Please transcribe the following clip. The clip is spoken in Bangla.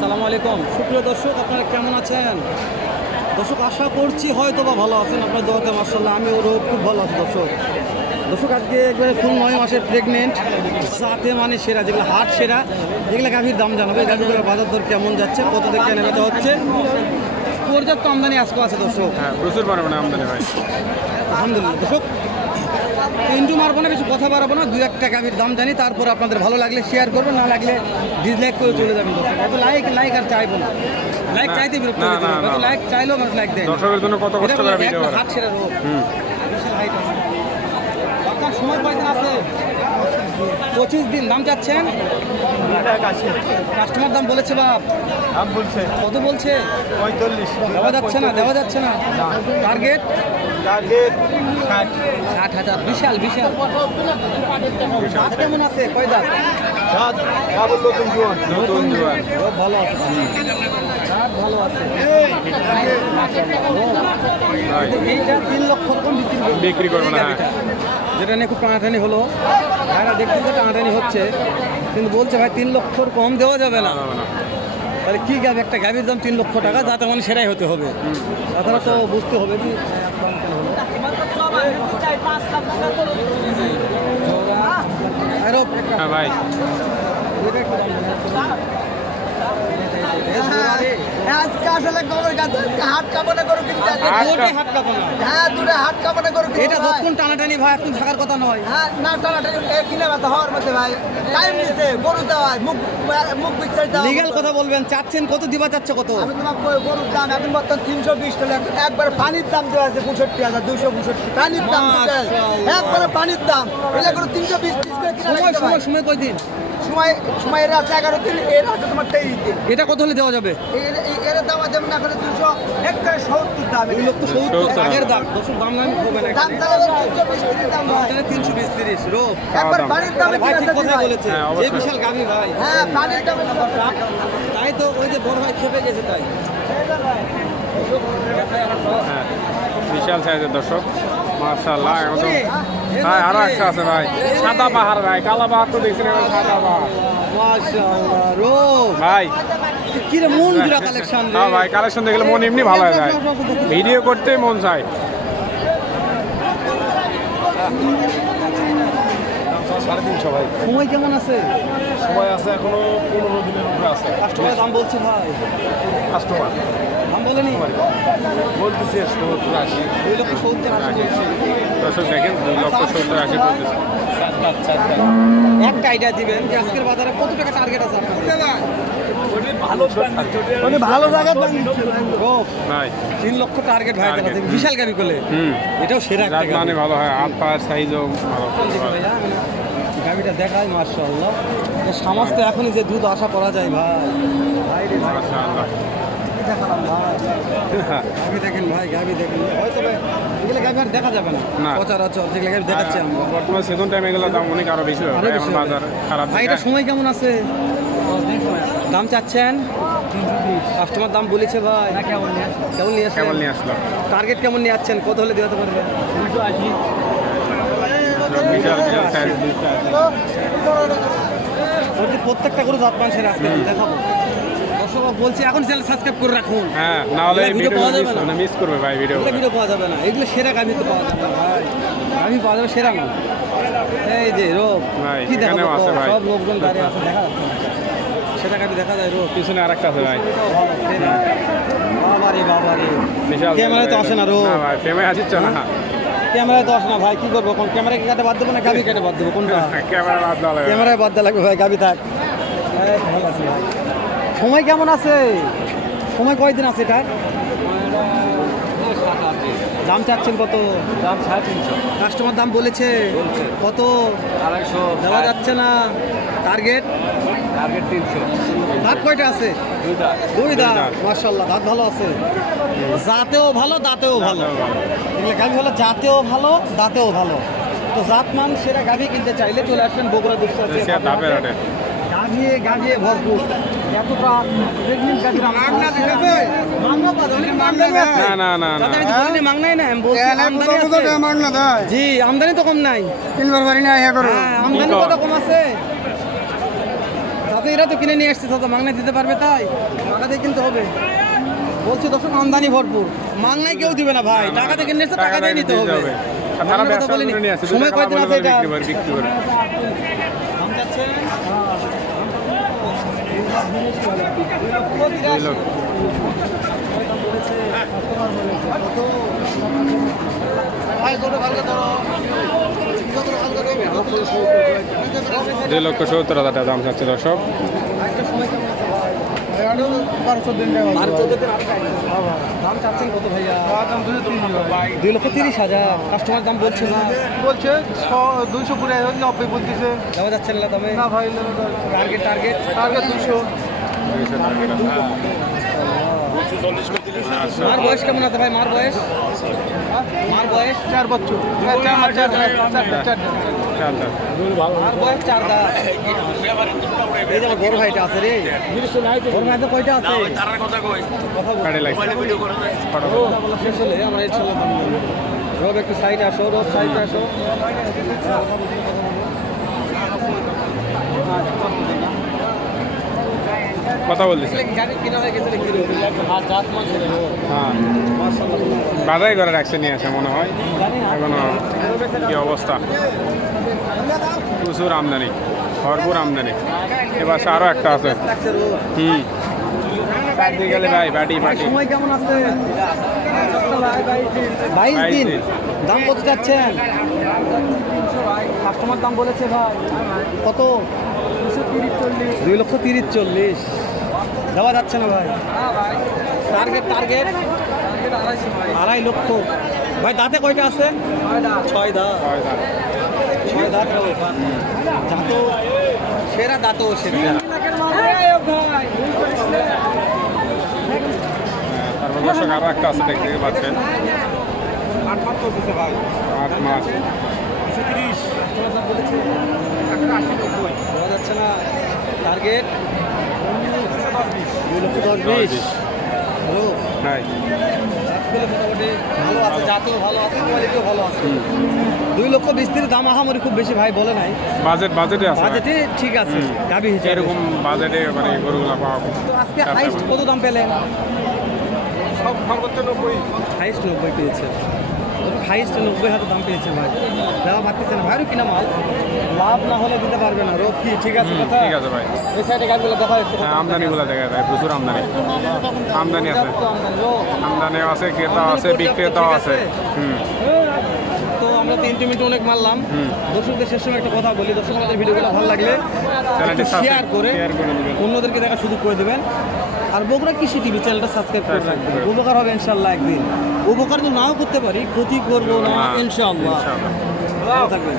আসসালামু আলাইকুম। সুপ্রিয় দর্শক আপনারা কেমন আছেন? দর্শক আশা করছি হয়তো বা ভালো আছেন। আপনার দোয়াতে মার্শাল্লাহ আমি ওরও খুব ভালো আছি দর্শক। দর্শক আজকে একবারে ফুল নয় মাসের প্রেগনেন্ট সাথে মানে সেরা যেগুলো হাট সেরা যেগুলো গাভীর দাম জানাবে। গাভীগুলোর বাজার দর কেমন যাচ্ছে কত থেকে কেনা বেচা হচ্ছে? পর্যাপ্ত আমদানি আজকে আছে দর্শক। হ্যাঁ প্রচুর পরিমাণে আমদানি ভাই আলহামদুলিল্লাহ। দর্শক ইন্টু মারবো না বেশি কথা বাড়াবো না দু এক টাকা আমি দাম জানি তারপর আপনাদের ভালো লাগলে শেয়ার করব না লাগলে ডিসলাইক করে চলে যাবেন এত লাইক লাইক আর চাইব না। লাইক চাইতে বিরক্ত। লাইক চাইলেও মানুষ লাইক দেয়। দর্শকের জন্য কত কষ্ট করে ভিডিও হাট সেরা রোগ। আপনার সময় কয়দিন আছে? পঁচিশ দিন দাম চাচ্ছেন? কাস্টমার দাম বলেছে বাপ দাম বলছে। কত বলছে? পঁয়তাল্লিশ। দেওয়া যাচ্ছে না দেওয়া যাচ্ছে না। টার্গেট টার্গেট ষাট হাজার বিশাল বিশাল। কেমন আছে? কয় দাঁত? নতুন জোয়ান। নতুন জোয়ান। খুব ভালো আছে। ভালো আছে। এইটা তিন লক্ষ রকম বিক্রি করবে। বিক্রি হ্যাঁ। যেটা নিয়ে খুব টানাটানি হলো। ভাইরা দেখতে যে টানাটানি হচ্ছে কিন্তু বলছে ভাই তিন লক্ষর কম দেওয়া যাবে না। তাহলে কি গাবি একটা গাবির দাম তিন লক্ষ টাকা যাতে মানে সেরাই হতে হবে। তাছাড়া তো বুঝতে হবে। আরও হ্যাঁ ভাই। আজকে আসলে গোবর গাছ হাট কামনা করে কিনতে হাট হ্যাঁ দুটো হাট কামনা করে এটা। যতক্ষণ টানাটানি ভাই এখন থাকার কথা নয়। হ্যাঁ না টানাটানি কিনে ব্যথা হওয়ার মধ্যে ভাই। টাইম নিতে গরু দেওয়া মুখ মুখ বিচ্ছাই দেওয়া কথা বলবেন চাচ্ছেন কত দিবা চাচ্ছে কত? আমি গরুর দাম এখন বর্তমান তিনশো বিশ টাকা। একবার পানির দাম দেওয়া আছে পঁয়ষট্টি হাজার দুশো পঁয়ষট্টি। পানির দাম। একবারে পানির দাম। করে তিনশো বিশ ত্রিশ করে কিনা। সময় সময় কয়দিন? সময় সময় এর আছে এগারো দিন এর আছে তোমার তেইশ দিন। এটা কত হলে দেওয়া যাবে? এর- দাম আছে না করে দুশো সত্তর দাম দুই লক্ষ সত্তর সত্তর। আগের দাম। দাম না দাম চালাবে তিনশো বিশ তিরিশ দাম ভাই তিনশো বিশ তিরিশ। একবার। পানির দামে। ভাই ঠিক কথা বলেছে। হ্যাঁ, যে বিশাল গাভী ভাই। হ্যাঁ পানির দামে তাই তো ওই যে বড় ভাই খেপে গেছে তাই। হ্যাঁ বিশাল সাইজের দর্শক। মার্শাল্লাহ একদম ভাই আরও একটা আছে ভাই। সাদা পাহাড় ভাই কালা পাহাড় তো দেখছি না সাদা পাহাড়। ভাই। কি রে মন জুড়া কালেকশন হ্যাঁ ভাই কালেকশন দেখলে মন এমনি ভালো হয়ে যায় ভিডিও করতে মন চায়। সাড়ে তিনশো ভাই সময় কেমন আছে? সময় আছে এখনও পনেরো দিনের উপরে আছে। কাস্টমার দাম বলছে ভাই। কাস্টমার বলতেছি সত্তর আশি। দুই লক্ষ সত্তর আশি বলছে। দর্শক দেখেন দুই লক্ষ সত্তর আশি পড়তেছে একটা আইডিয়া দিবেন যে আজকের বাজারে কত টাকা টার্গেট আছে মানে ভালো জায়গা ও ভাই। তিন লক্ষ টার্গেট ভাই বিশাল গাবি করলে হুম। এটাও সেরা মানে ভালো হয় হাত পায়ের সাইজও ভালো। ভাইয়া দেখাই মার্শাল্লাহ সমাজ তো এখনই যে দুধ আশা করা যায় ভাই। ভাই দেখালাম ভাই গাবি দেখেন ভাই গাবি দেখেন হয়তো ভাই এগুলো গাবি আর দেখা যাবে না। না। সচরাচর যেগুলো গাবি দেখাচ্ছি আমরা বর্তমান সেকেন্ড টাইম এগুলো দাম অনেক আরও বেশি হবে ভাই, এখন বাজার খারাপ ভাই এটা সময় কেমন আছে? দাম চাচ্ছেন? কাস্টমার দাম বলেছে ভাই। কেমন নিয়ে কেমন নিয়ে আসলো। টার্গেট কেমন নিয়ে যাচ্ছেন কত হলে দেওয়াতে পারবেন? বিশাল বিশাল প্রত্যেকটা করে দাঁত মানুষের আজকে দেখাবো। দর্শক বলছি এখন চ্যানেল সাবস্ক্রাইব করে রাখুন। হ্যাঁ না হলে ভিডিও পাওয়া যাবে না। মিস করবে ভাই ভিডিও ভিডিও পাওয়া যাবে না। এগুলো সেরা গাভি তো পাওয়া যাবে না ভাই। গাভি পাওয়া যাবে সেরা না এই যে রোগ ভাই, কি দেখাবো আছে ভাই। সব লোকজন দাঁড়িয়ে আছে দেখা যাচ্ছে সেটা গাভি দেখা যায় রোগ পিছনে আরেকটা আছে ভাই। বাবা রে বাবা রে বিশাল ক্যামেরায় তো আসে না রোগ ভাই ফেমে আসিচ্ছ না? ক্যামেরায় তো আসে না ভাই কি করব কোন ক্যামেরা কাটে বাদ দেবো না গাভি কেটে বাদ দেবো? কোনটা? ক্যামেরা বাদ দেওয়া। ক্যামেরায় বাদ দেওয়া লাগবে ভাই গাভি থাক। ভালো আছে ভাই। সময় কেমন আছে? সময় কয়দিন আছে এটা দাম চাচ্ছেন কত? দাম সাড়ে তিনশো। কাস্টমার দাম বলেছে। কত? আড়াইশো দেওয়া যাচ্ছে না। টার্গেট টার্গেট তিনশো। দাঁত কয়টা আছে? দুই দাঁত। দাঁত। মার্শাল্লাহ দাঁত ভালো আছে। জাতেও ভালো দাঁতেও ভালো। এগুলো গাভি হলো জাতেও ভালো দাঁতেও ভালো। তো জাত মান সেরা গাভি কিনতে চাইলে চলে আসবেন বগুড়া দুশো গাভিয়ে গাভিয়ে ভরপুর। এতটা প্রেগনেন্ট না না মাংনাই আমি বলছি জি আমদানি তো কম নাই। তিনবার বাড়ি না আমদানি কত কম আছে। তাতে এরা তো কিনে নিয়ে আসছে তো মাংনা দিতে পারবে তাই। টাকা কিনতে হবে। বলছে দর্শক আমদানি ভরপুর। মাংনায় কেউ দিবে না ভাই। টাকা দিয়ে কিনে এসছে টাকা দিয়ে নিতে হবে। সময় কয়দিন আছে এটা বিক্রি করে বিক্রি করে দাম চাচ্ছে দুই লক্ষ সত্তর হাজার টাকা দাম চাচ্ছে দর্শক দাম চাচ্ছেন কত ভাইয়া দুই লক্ষ তিরিশ হাজার কাস্টমার দাম বলছে না বলছে দুইশো কুড়ি হাজার নব্বই বলতেছে যাচ্ছে না দামে না ভাই? টার্গেট টার্গেট টার্গেট দুইশো মার বয়স? কেমন আছে ভাই মার বয়স মার বয়স চার বছর। চার চার চার মার বয়স চার দাঁত এই যে বড় ভাইটা আছে রে। ভাইটা কয়টা আছে কথা রব একটু সাইড আসো রব সাইড আসো কথা বলতেছে। হয়ে হ্যাঁ। বাজাই করে রাখছে নিয়ে আসে মনে হয়। এখনও কি অবস্থা? প্রচুর আমদানি ভরপুর আমদানি। এবার আরও একটা আছে। হুম। গেলে ভাই সময় কেমন আছে? বাইশ বাইশ দিন। দিন। দাম কত যাচ্ছেন কাস্টমার দাম বলেছে ভাই। কত? দুই লক্ষ তিরিশ চল্লিশ। দেওয়া যাচ্ছে না ভাই। টার্গেট টার্গেট আড়াই লক্ষ। ভাই দাঁতে কয়টা আছে? ছয় দাঁত। দাম। ছয় দাঁত। দাঁত সেরা দাঁতও সেরা। তারপর দর্শক আরও একটা আছে দেখতে পাচ্ছেন। আট মাস চলতেছে ভাই। আট মাস দুশো তিরিশ। যাচ্ছে না টার্গেট দুই লক্ষ দশ বিশ। নাই মোটামুটি ভালো আছে জাতও ভালো আছে কোয়ালিটিও ভালো আছে। দুই লক্ষ বিশ তিরিশ দাম আহামরি খুব বেশি ভাই বলে নাই। বাজেট বাজেটে আছে বাজেটে ঠিক আছে। গাবি হিসেবে। এরকম বাজেটে মানে গরুগুলো পাওয়া তো আজকে হাইস্ট কত দাম পেলেন? সব সর্বোচ্চ নব্বই। হাইস্ট নব্বই পেয়েছে। হাইস্ট নব্বই হাজার দাম পেয়েছে ভাই। দেওয়া পারতেছে না ভাইরও কিনা মাল। লাভ না হলে দিতে পারবে না। রোগ কি? ঠিক আছে কথা? ঠিক আছে ভাই। এই সাইডে গাছগুলো দেখা যাচ্ছে। হ্যাঁ আমদানিগুলো দেখা যায় প্রচুর আমদানি। আমদানি আছে। আমদানি, আছে ক্রেতাও আছে পর্যাপ্ত, আছে। হুম। তো আমরা তিনটে মিনিট অনেক মারলাম। দর্শকদের শেষ সময় একটা কথা বলি। দর্শক আমাদের ভিডিওগুলো ভালো লাগলে চ্যানেলটি শেয়ার করে অন্যদেরকে দেখা শুধু করে দেবেন। আর বগুড়া কৃষি টিভি চ্যানেলটা সাবস্ক্রাইব করে রাখবেন। উপকার হবে ইনশাল্লাহ একদিন। উপকার তো নাও করতে পারি ক্ষতি করব না না, ইনশাল্লাহ থাকবেন।